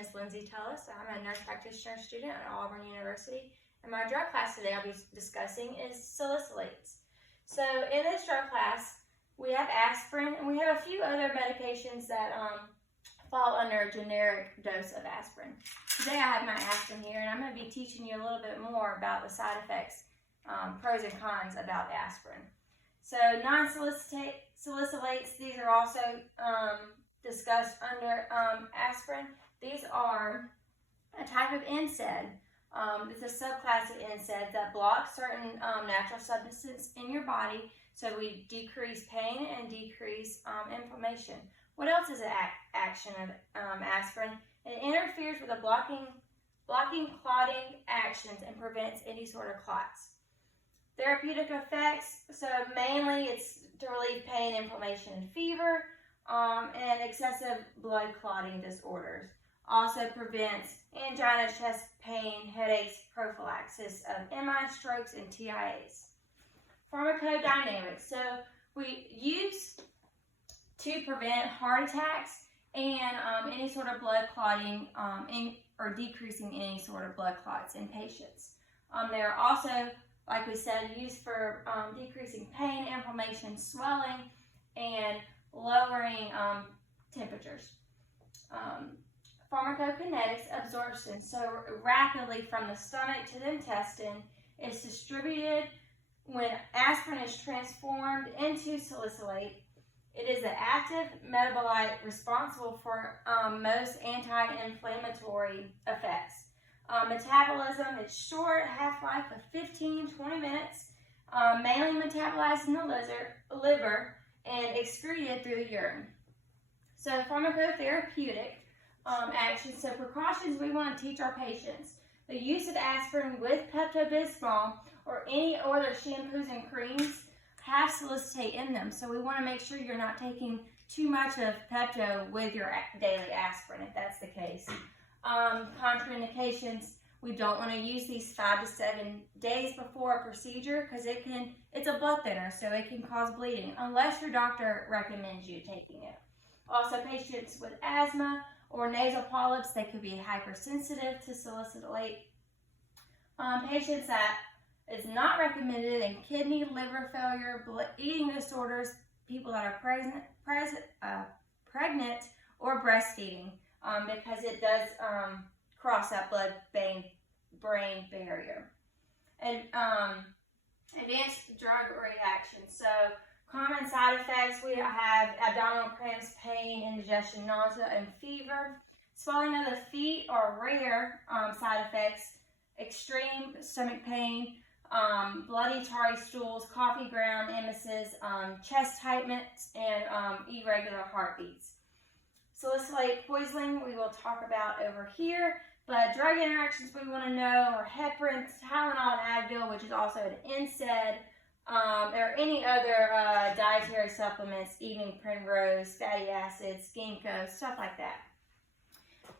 is Lindsay Tullis. I'm a nurse practitioner student at Auburn University, and my drug class today I'll be discussing is salicylates. So in this drug class, we have aspirin, and we have a few other medications that fall under a generic dose of aspirin. Today I have my aspirin here, and I'm going to be teaching you a little bit more about the side effects, pros and cons about aspirin. So non-salicylates, these are also discussed under aspirin. These are a type of NSAID. It's a subclass of NSAID that blocks certain natural substances in your body, so we decrease pain and decrease inflammation. What else is an action of aspirin? It interferes with the blocking clotting actions and prevents any sort of clots. Therapeutic effects, so mainly it's to relieve pain, inflammation, and fever, and excessive blood clotting disorders. Also prevents angina, chest pain, headaches, prophylaxis of MI, strokes, and TIAs. Pharmacodynamics, so we use to prevent heart attacks and any sort of blood clotting or decreasing any sort of blood clots in patients. They are also, like we said, used for decreasing pain, inflammation, swelling, and lowering temperatures. Pharmacokinetics, absorption, so rapidly from the stomach to the intestine, is distributed when aspirin is transformed into salicylate. It is the active metabolite responsible for most anti-inflammatory effects. Metabolism is short, half-life of 15-20 minutes, mainly metabolized in the liver and excreted through the urine. So pharmacotherapeutic action, so precautions we want to teach our patients. The use of aspirin with Pepto-Bismol or any other shampoos and creams have salicylate in them, so we want to make sure you're not taking too much of Pepto with your daily aspirin if that's the case. Contraindications, we don't want to use these 5 to 7 days before a procedure because it's a blood thinner, so it can cause bleeding unless your doctor recommends you taking it. Also, patients with asthma or nasal polyps, they could be hypersensitive to salicylate. Patients that is not recommended in kidney, liver failure, eating disorders, people that are pregnant or breastfeeding, because it does cross that blood-brain barrier. And advanced drug reactions. So common side effects, we have abdominal cramps, pain, indigestion, nausea, and fever. Swelling of the feet are rare side effects. Extreme stomach pain, bloody tarry stools, coffee ground emesis, chest tightness, and irregular heartbeats. Salicylate poisoning we will talk about over here, but drug interactions we want to know are heparin, Tylenol, and Advil, which is also an NSAID, or any other dietary supplements, evening primrose, fatty acids, ginkgo, stuff like that.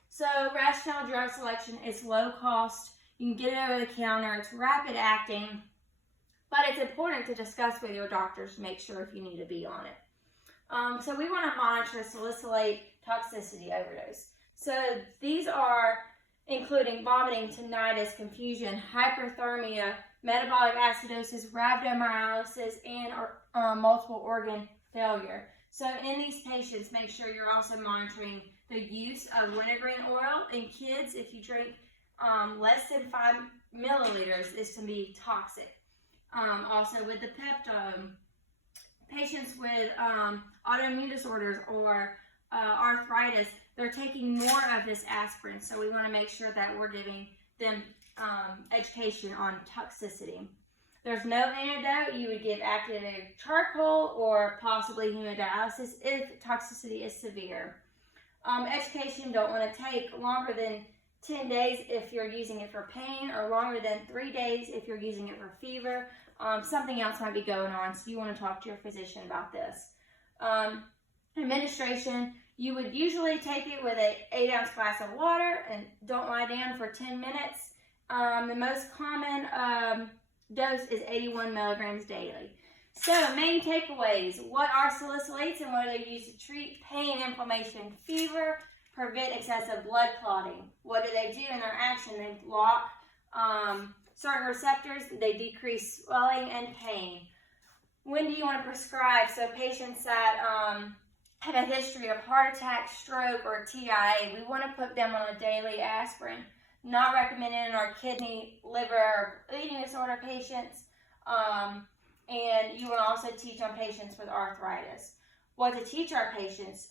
So rational drug selection is low cost. You can get it over the counter. It's rapid acting, but it's important to discuss with your doctors to make sure if you need to be on it. So we want to monitor salicylate toxicity overdose. So these are including vomiting, tinnitus, confusion, hyperthermia, metabolic acidosis, rhabdomyolysis, and multiple organ failure. So in these patients, make sure you're also monitoring the use of wintergreen oil. In kids, if you drink less than 5 milliliters, this can be toxic. Also with the peptone, patients with autoimmune disorders or arthritis, they're taking more of this aspirin, so we want to make sure that we're giving them education on toxicity. There's no antidote. You would give activated charcoal or possibly hemodialysis if toxicity is severe. Education, don't want to take longer than 10 days if you're using it for pain, or longer than 3 days if you're using it for fever. Something else might be going on, so you want to talk to your physician about this. Administration, you would usually take it with an 8-ounce glass of water and don't lie down for 10 minutes. The most common dose is 81 milligrams daily. So, main takeaways. What are salicylates and what are they used to treat? Pain, inflammation, fever. prevent excessive blood clotting. What do they do in their action? They block certain receptors. They decrease swelling and pain. When do you want to prescribe? So patients that have a history of heart attack, stroke, or TIA, we want to put them on a daily aspirin. Not recommended in our kidney, liver, or eating disorder patients. And you want to also teach on patients with arthritis. What to teach our patients?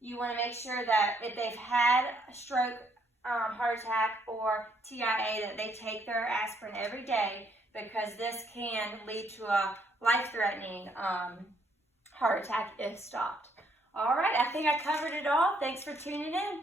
You want to make sure that if they've had a stroke, heart attack, or TIA, that they take their aspirin every day, because this can lead to a life-threatening heart attack if stopped. All right, I think I covered it all. Thanks for tuning in.